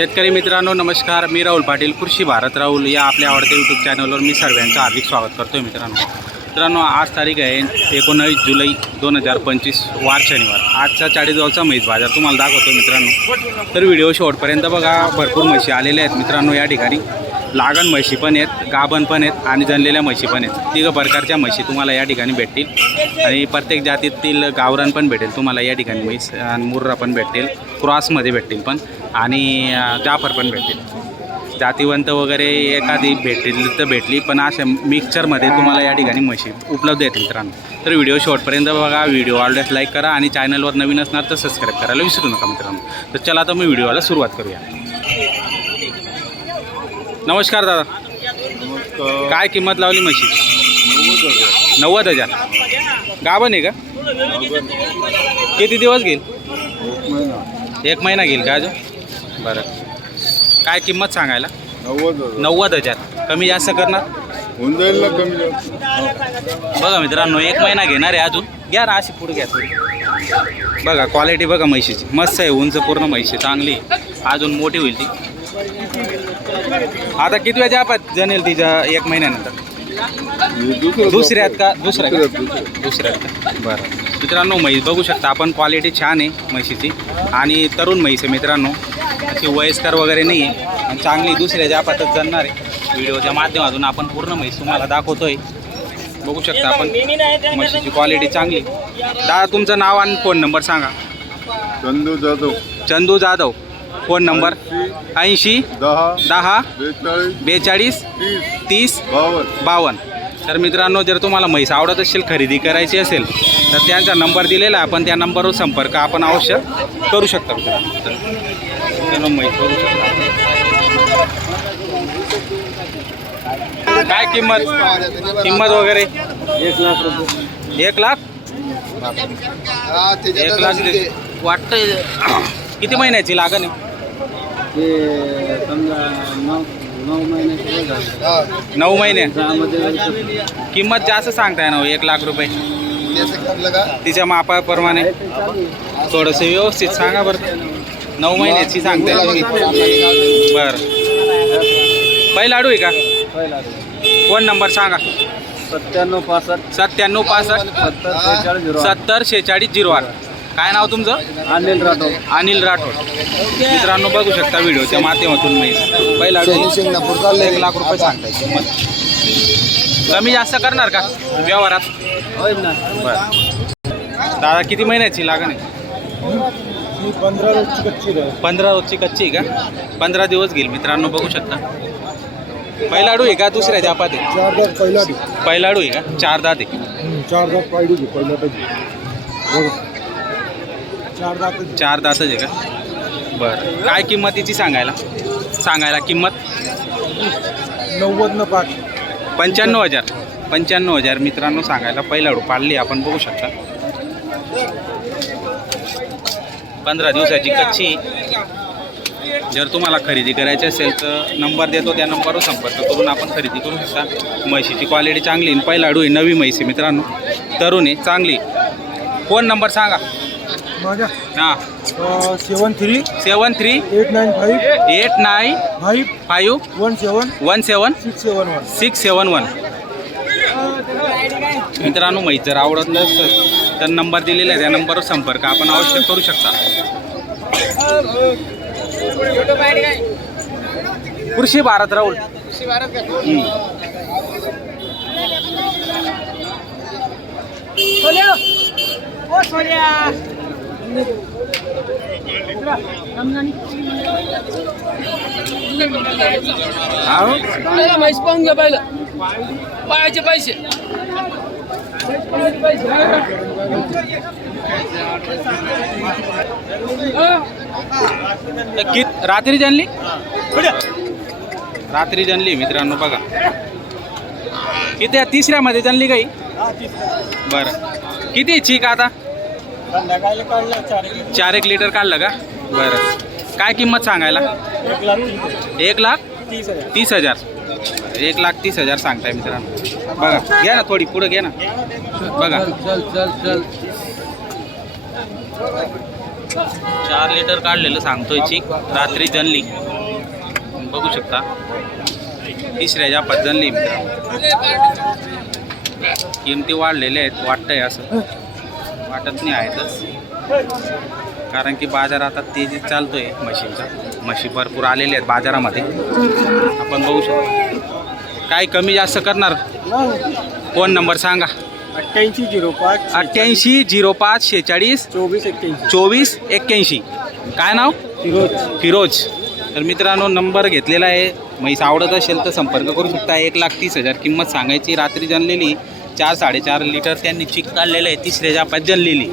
शेतकरी मित्रांनो नमस्कार. मी राहुल पाटील, कृषी भारत राहुल या आपल्या आवडत्या यूट्यूब चॅनलवर मी सर्वांचं हार्दिक स्वागत करतो. मित्रांनो आज तारीख आहे 19 जुलै 2025 वार शनिवार. आजचा चाळीसगावचा म्हैस बाजार तुम्हाला दाखवतो मित्रांनो. तर व्हिडिओ शेवटपर्यंत बघा. भरपूर म्हशी आलेल्या आहेत मित्रांनो. या ठिकाणी लागण म्हशी पण आहेत, गाभण पण आहेत आणि जनलेल्या म्हशी पण आहेत. तिघ प्रकारच्या म्हशी तुम्हाला या ठिकाणी भेटतील आणि प्रत्येक जातीतील गावरान पण भेटेल तुम्हाला या ठिकाणी. म्हैस आणि मुर्रा पण भेटतील, क्रॉसमध्ये भेटतील पण, आणि जाफर पण भेटतील. जातीवंत वगैरे एखादी भेटली तर भेटली, पण अशा मिक्सचरमध्ये तुम्हाला या ठिकाणी म्हशी उपलब्ध आहेत मित्रांनो. तर व्हिडिओ शेवटपर्यंत बघा. व्हिडिओ आवडल्यास लाईक करा आणि चॅनलवर नवीन असणार तर सबस्क्राईब करायला विसरू नका मित्रांनो. तर चला आता मी व्हिडिओला सुरुवात करूया. नमस्कार दादा. काय किंमत लावली म्हशी? 90,000. गाभण आहे का? किती दिवस घेईल? 1 महिना घेईल का अजून? बरं. काय किंमत सांगायला? 90,000. कमी जास्त करणार? होऊन जाईल ना कमी. बघा मित्रांनो 1 महिना घेणार आहे अजून. घ्या ना अशी पुढे घ्या थोडी. बघा क्वालिटी बघा म्हशीची मस्त आहे. उंच पूर्ण म्हशी चांगली, अजून मोठी होईल ती. आता किती वेळा आपण जनेल तिच्या 1 महिन्यानंतर? दुसऱ्यात का? दुसऱ्यात का? बरं मित्रांनो म्हैस बघू शकता आपण. क्वालिटी छान आहे म्हशीची आणि तरुण म्हैस आहे मित्रांनो. अशी वयस्कर वगैरे नाही आहे आणि चांगली दुसऱ्या जापातच जणणार आहे. व्हिडिओच्या माध्यमातून आपण पूर्ण म्हैस तुम्हाला दाखवतोय. बघू शकता आपण म्हशीची क्वालिटी चांगली. दादा तुमचं नाव आणि फोन नंबर सांगा. चंदू जाधव. Phone number 80 10 42 30 52. तर मित्रांनो जर तुम्हाला म्हैस आवडत असेल, खरेदी करायची असेल तर त्यांचा नंबर दिलेला आहे. आपण त्या नंबरवर संपर्क आपण अवश्य करू शकता मित्रांनो. म्हैस करू शकता. काय किंमत वगैरे? 1,00,000 रुपये. 1 लाख? 1 लाख वाटतंय. किती महिन्याची लागण आहे? समजा 9 महिने. 9 महिने. किंमत जास्त सांगताय ना 1 लाख रुपये. तिच्या मापाप्रमाणे थोडंसं व्यवस्थित सांगा बरं. 9 महिन्याची सांगताय तुम्ही. बरं. पहिला आडू आहे का? फोन नंबर सांगा. 9765 70 46 08. काय नाव तुमचं? अनिल राठोड. मित्रांनो बघू शकता व्हिडिओच्या माध्यमातून म्हैस. पहिला 1 लाख रुपये सांगताय किंमत. कमी जास्त करणार का व्यवहारात? बरं. दादा किती महिन्याची लागण आहे? 15 रोजची कच्ची आहे का? 15 दिवस घेईल मित्रांनो. बघू शकता. पहिला आडू आहे का? दुसऱ्या जापात आहे? पहिला आडू आहे का? 4 दात आहे? 4 दातच आहे का? बरं. काय किंमतीची सांगायला किंमत? 95,000 मित्रांनो सांगायला. पहिला आडू पाळली आपण. बघू शकता 15 दिवसाची कच्ची. जर तुम्हाला खरेदी करायची असेल तर नंबर देतो, त्या नंबरवर संपर्क करून आपण खरेदी करू शकता. म्हशीची क्वालिटी चांगली. पहिला आडू आहे, नवी म्हैस आहे मित्रांनो, तरुण आहे चांगली. फोन नंबर सांगा. हां 73 895 17 671. मित्रांनो म्हैस जर आवडत नसेल तर नंबर दिलेला आहे, त्या नंबरवर संपर्क आपण अवश्य करू शकता. कृषी भारत राहुल. म्हैस पाहून घ्या पहिलं. पायाचे पैसे रात्री जनली मित्रांनो. बघा किती? तिसऱ्यामध्ये जनली काही? बरं. किती चीक आता? 4 लिटर काढलं का? बरं. काय किंमत सांगायला? 1,30,000. 1,30,000 सांगताय मित्रांनो. बघा घ्या ना थोडी पुढे घ्या ना. बघा 4 लिटर काढलेलं सांगतोय चीक. रात्री जनली. बघू शकता तिसऱ्या जापात जनली मित्रांनो. किमती वाढलेल्या आहेत वाटतंय, असं वाटत नाही आहेतच, कारण की बाजार आता तेजीत चालतोय म्हशींचा. म्हशी भरपूर आलेले आहेत बाजारामध्ये, आपण बघू शकतो. काय कमी जास्त करणार? फोन नंबर सांगा. 8805 8805 46 24 81. 24 81. काय नाव? फिरोज. तर मित्रांनो नंबर घेतलेला आहे. म्हैस आवडत असेल तर संपर्क करू शकता. 1,30,000 किंमत सांगायची. रात्री जनलेली 4-4.5 लिटर त्यांनी चिक काढलेलं आहे. तिसऱ्या जापात जनलेली.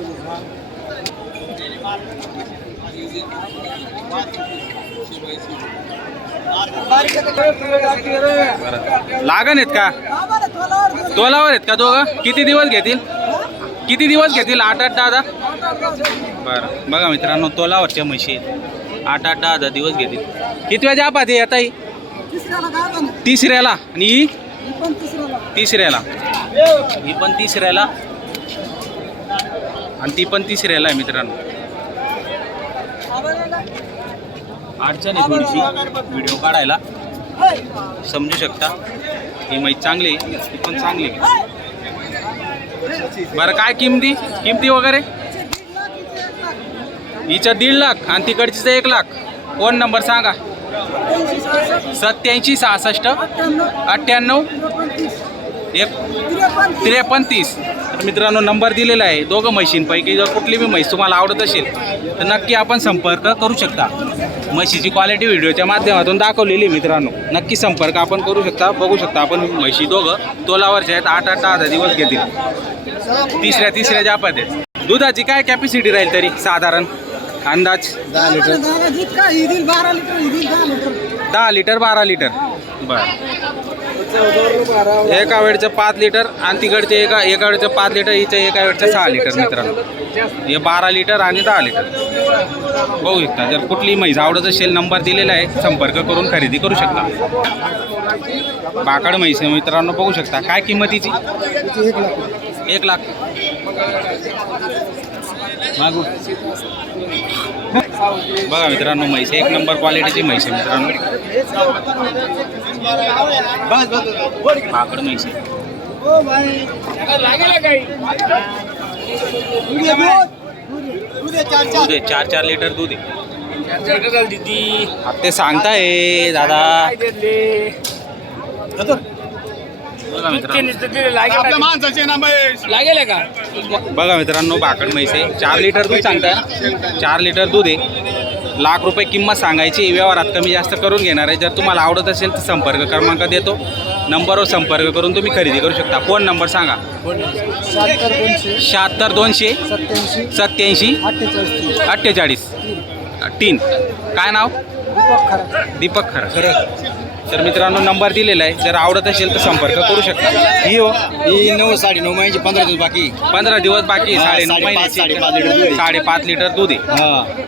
लागण आहेत का? तोलावर आहेत का दोघं? किती दिवस घेतील? 8-8 10? बरं बघा मित्रांनो तोलावरच्या म्हशी आहेत. 8-8 10 दिवस घेतील. कितव्या जापात आहे आता ही? तिसऱ्याला. आणि ही तिसऱ्याला. ही पण तिसऱ्याला आणि ती पण तिसऱ्याला आहे मित्रांनो. अडचण आहे थोडीशी व्हिडिओ काढायला, समजू शकता. ही म्हैस चांगली, ती पण चांगली. बरं काय किमती वगैरे? हिच्या 1.5 लाख आणि तिकडचीच 1 लाख. फोन नंबर सांगा. 87 66 98 1 तर मित्रांनो नंबर दिलेला आहे. दोघं म्हशींपैकी जर कुठली बी म्हैस तुम्हाला आवडत असेल तर नक्की आपण संपर्क करू शकता. म्हशीची क्वालिटी व्हिडिओच्या माध्यमातून दाखवलेली मित्रांनो. नक्की संपर्क आपण करू शकता. बघू शकता आपण म्हशी दोघं तोलावरचे आहेत. 8-8 10 दिवस घेतील. तिसऱ्या जापात आहेत. दुधाची काय कॅपॅसिटी राहील तरी साधारण अंदाज? 10 लिटर. 10 litre 12 litre. बरं. एका वेळचं 5 लिटर आणि तिकडचे एका वेळचं 5 लिटर, हिचं एका वेळचं 6 लिटर मित्रांनो. हे 12 लिटर आणि 10 लिटर. बघू शकता. जर कुठली म्हैस आवडत असेल नंबर दिलेला आहे, संपर्क करून खरेदी करू शकता. बाकड म्हैस आहे मित्रांनो. बघू शकता. काय किंमतीची? 1 लाख. मागू बघा मित्रांनो म्हैस 1 नंबर क्वालिटीची म्हैस आहे मित्रांनो. बाकड म्हैस आहे. दूध आहे 4-4 लिटर दूध आहे. ते सांगताय दादा. बघा मित्रांनो बाकड म्हैस आहे. 4 लिटर दूध सांगताय. 4 लिटर दूध आहे. लाख रुपये किंमत सांगायची. व्यवहारात कमी जास्त करून घेणार आहे. जर तुम्हाला आवडत असेल तर संपर्क क्रमांक देतो. नंबरवर संपर्क करून तुम्ही खरेदी करू शकता. फोन नंबर सांगा. 76 200 87 48 3. काय नाव? दीपक खरं. तर मित्रांनो नंबर दिलेला आहे. जर आवडत असेल तर संपर्क करू शकता. ही 9 साडेनऊ महिन्याची 15 दिवस बाकी. 15 दिवस बाकी. 9.5 महिन्याची 5.5 लिटर दूध आहे.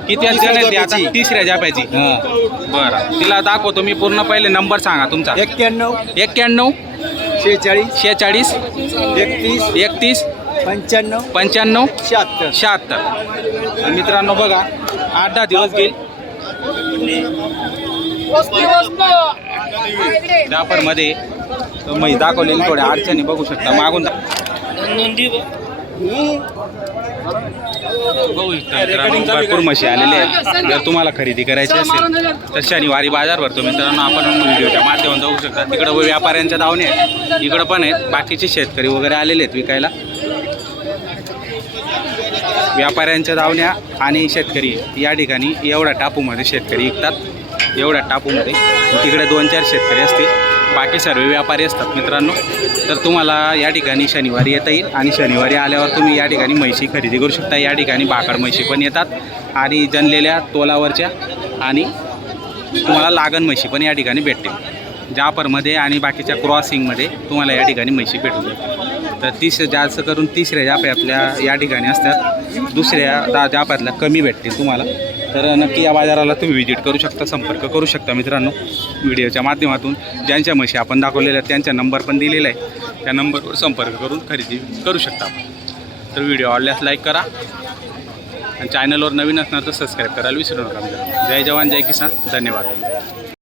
किती जण आता? तिसऱ्या जाप्याची. बरं तिला दाखवतो मी पूर्ण. पहिले नंबर सांगा तुमचा. 91 91 46 46 31 95 95 76. 76. मित्रांनो बघा 8-10 दिवस घेईल. जाफरमध्ये म्हैस दाखवलेली थोड्या अडचणी बघू शकता. मागून बघू शकता मित्रांनो भरपूर म्हशी आलेले आहेत. जर तुम्हाला खरेदी करायची असेल तर शनिवारी बाजार भरतो मित्रांनो. आपण व्हिडिओच्या माध्यमातून जाऊ शकता. तिकडं व्यापाऱ्यांच्या दावणे आहेत, इकडं पण आहेत. बाकीचे शेतकरी वगैरे आलेले आहेत विकायला. व्यापाऱ्यांच्या दावण्या आणि शेतकरी या ठिकाणी एवढ्या टापूमध्ये शेतकरी विकतात. एवढ्या टापूमध्ये तिकडे 2-4 शेतकरी असतील, बाकी सर्व व्यापारी असतात मित्रांनो. तर तुम्हाला या ठिकाणी शनिवारी येता येईल आणि शनिवारी आल्यावर तुम्ही या ठिकाणी म्हशी खरेदी करू शकता. या ठिकाणी भाकड म्हशी पण येतात आणि जनलेल्या तोलावरच्या आणि तुम्हाला लागण म्हशी पण या ठिकाणी भेटते. जाफरमध्ये आणि बाकीच्या क्रॉसिंगमध्ये तुम्हाला या ठिकाणी म्हशी भेटू शकतात. तर जास्त करून तिसऱ्या जाफ्यातल्या या ठिकाणी असतात. दुसऱ्या जाफ्यातल्या कमी भेटतील तुम्हाला. तर नक्की या बाजाराला तुम्ही व्हिजिट करू शकता, संपर्क करू शकता मित्रांनो. व्हिडिओच्या माध्यमातून ज्यांच्या म्हशी आपण दाखवलेल्या आहेत त्यांचा नंबर पण दिलेला आहे. त्या नंबरवर संपर्क करून खरेदी करू शकता. तर व्हिडिओ आवडल्यास लाईक करा आणि चॅनलवर नवीन असणार तर सबस्क्राईब करायला विसरू नका. जय जवान जय किसान. धन्यवाद.